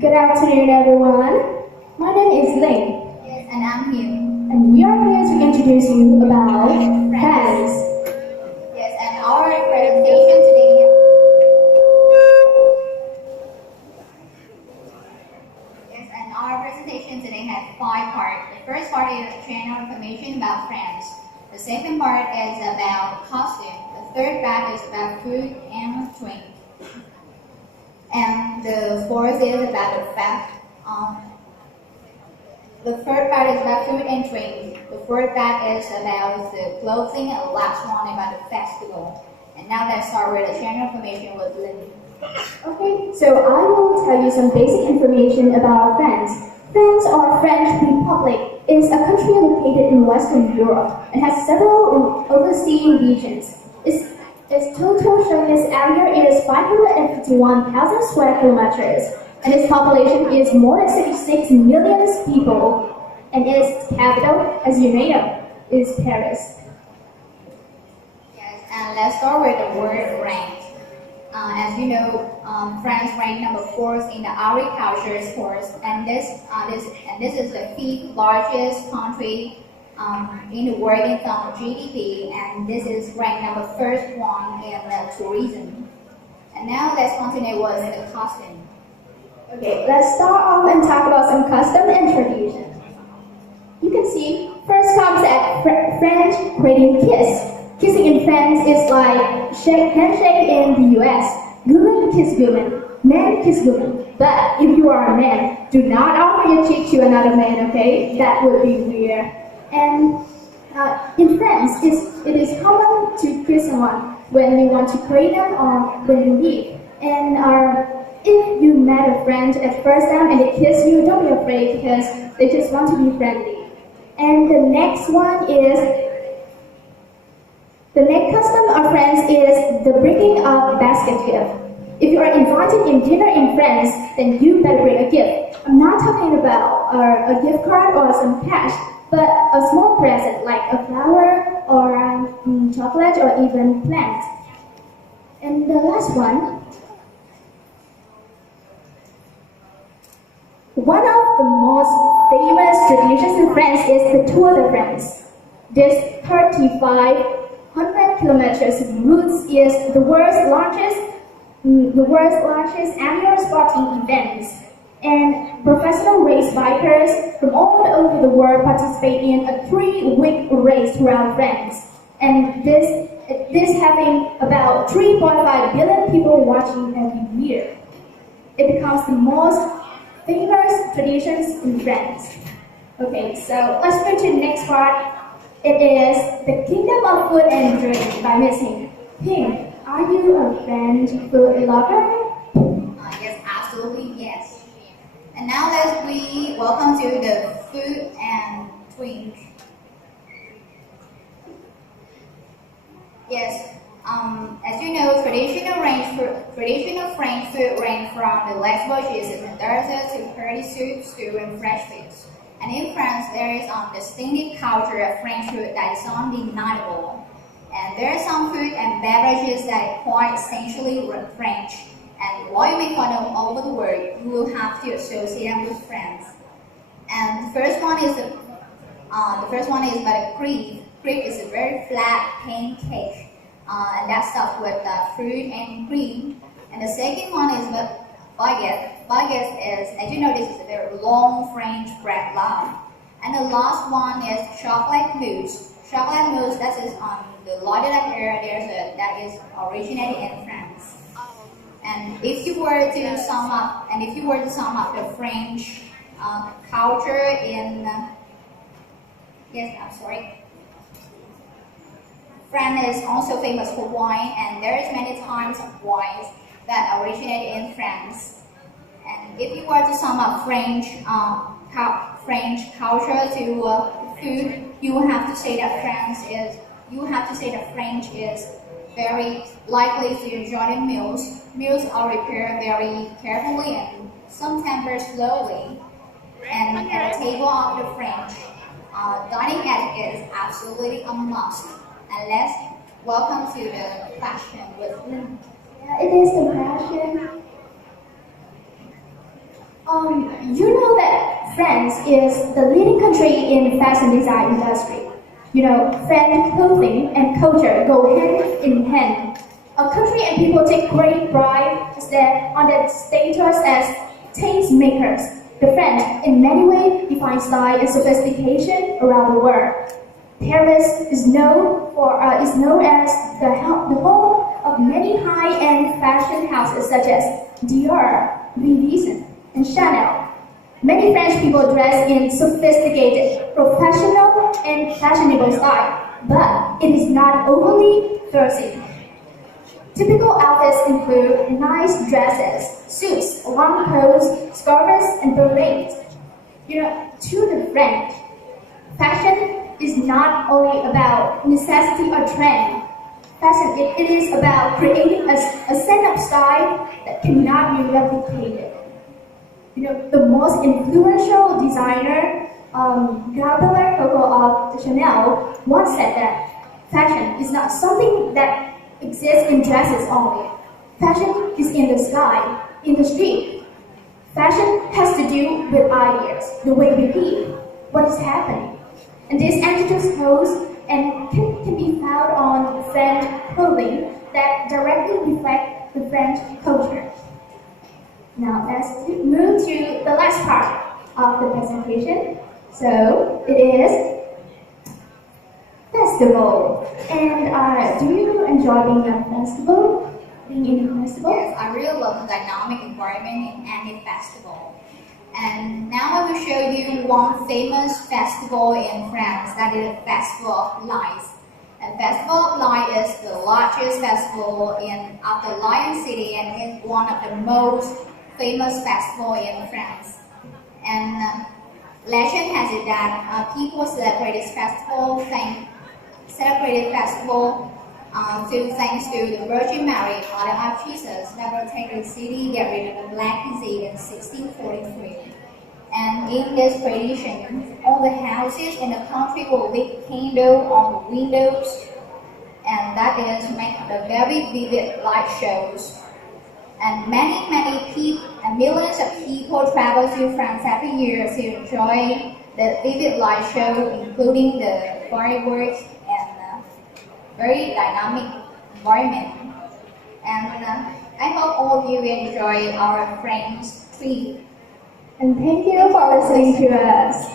Good afternoon, everyone. My name is Linh, Yes, and I'm here. and we are here to introduce you about friends. Yes, and our presentation today. Yes, and our presentation today has five parts. The first part is general information about friends. The second part is about costume. The third part is about food and drink. And the fourth is about the fact. The third part is about food and drink. The fourth part is about the clothing, and the last one about the festival. And now let's start with the general information with Lynn. Okay, so I will tell you some basic information about France. France, or French Republic, is a country located in Western Europe and has several overseas regions. Its total surface area is 551,000 square kilometers, and its population is more than 66 million people. And its capital, as you know, is Paris. Yes, and let's start with the word rank. As you know, France ranked number 4 in the agriculture scores, and this is the fifth largest country in the world in terms of GDP, and this is ranked number first one in tourism. And now let's continue with the costume. Okay, let's start off and talk about some custom and tradition. You can see, first comes at French greeting kiss. Kissing in France is like handshake in the US. Women kiss women, men kiss women. But if you are a man, do not offer your cheek to another man, okay? That would be weird. And in France, it is common to kiss someone when you want to greet them or when you leave. And if you met a friend at first time and they kiss you, don't be afraid because they just want to be friendly. And the next custom of France is the bringing of basket gift. If you are invited in dinner in France, then you better bring a gift. I'm not talking about a gift card or some cash, but a small present like a flower or chocolate or even plant. And the last one of the most famous traditions in France is the Tour de France. This 3,500 kilometers route is the world's largest annual sporting event. And professional race bikers from all over the world participate in a 3-week race throughout France. And this having about 3.5 billion people watching every year. It becomes the most famous traditions in France. Okay, so let's move to the next part. It is the Kingdom of Food and Drink by Miss Pink. Are you a French food lover? Yes, absolutely yes. And now we welcome to the food and drink. Yes, as you know, traditional French food range from the vegetables and desserts to hearty soups, stew, and fresh foods. And in France, there is distinctive culture of French food that is undeniable. And there are some food and beverages that are quite essentially French. And while you may find them all over the world, you will have to associate them with France. And the first one is about a crepe. Crepe is a very flat pancake, and that's stuffed with fruit and cream. And the second one is baguette. Baguette is, as you know, this is a very long French bread long. And the last one is chocolate mousse. Chocolate mousse, that is the lighted up area that is originated in France. And if you were to sum up the French culture in France is also famous for wine, and there is many types of wines that originated in France. And if you were to sum up French culture to food, you have to say that French is very likely to enjoy meals. Meals are prepared very carefully and sometimes very slowly. And at the table of the French, dining etiquette is absolutely a must. And let's welcome to the question with Lynn. Yeah, it is the passion. You know that France is the leading country in fashion design industry. You know, French clothing and culture go hand in hand. A country and people take great pride on their status as tastemakers. The French, in many ways, define style and sophistication around the world. Paris is known as the home of many high-end fashion houses such as Dior, Louis Vuitton, and Chanel. Many French people dress in sophisticated, professional, and fashionable style, but it is not overly fancy. Typical outfits include nice dresses, suits, long coats, scarves, and berets. You know, to the French, fashion is not only about necessity or trend. Fashion, it is about creating a sense of style that cannot be replicated. You know, the most influential designer, Gabrielle Coco of Chanel, once said that fashion is not something that exists in dresses only. Fashion is in the sky, in the street. Fashion has to do with ideas, the way we live, what is happening. And these antidotes pose and can be found on French clothing that directly reflect the French culture. Now let's move to the last part of the presentation. So it is festival. And do you enjoy being at a festival? Being in a festival? Yes, I really love the dynamic environment in any festival. And now I will show you one famous festival in France, that is the Festival of Lights. And Festival of Light is the largest festival of the Lion City, and it's one of the most famous festival in France. And legend has it that people celebrate this festival thanks to the Virgin Mary, Mother of Jesus, never take the city, get rid of the Black Disease in 1643. And in this tradition, all the houses in the country will lit candles on the windows, and that is make the very vivid light shows. And many people and millions of people travel to France every year to enjoy the vivid light show, including the fireworks and very dynamic environment. And I hope all of you enjoy our French trip. And thank you for listening to us.